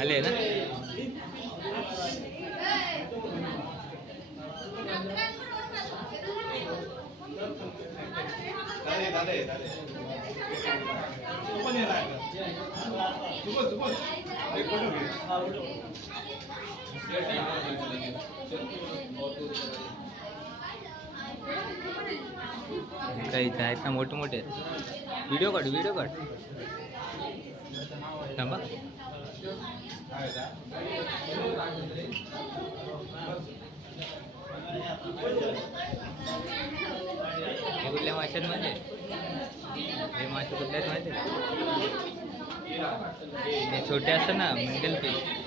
आले ना. काही आहेत ना मोठे मोठे. व्हिडिओ काढ थांबा. हे कुठल्या माशांमध्ये हे मासे कुठले आहेत माहिती हे छोटे असतात ना मिडल पीस.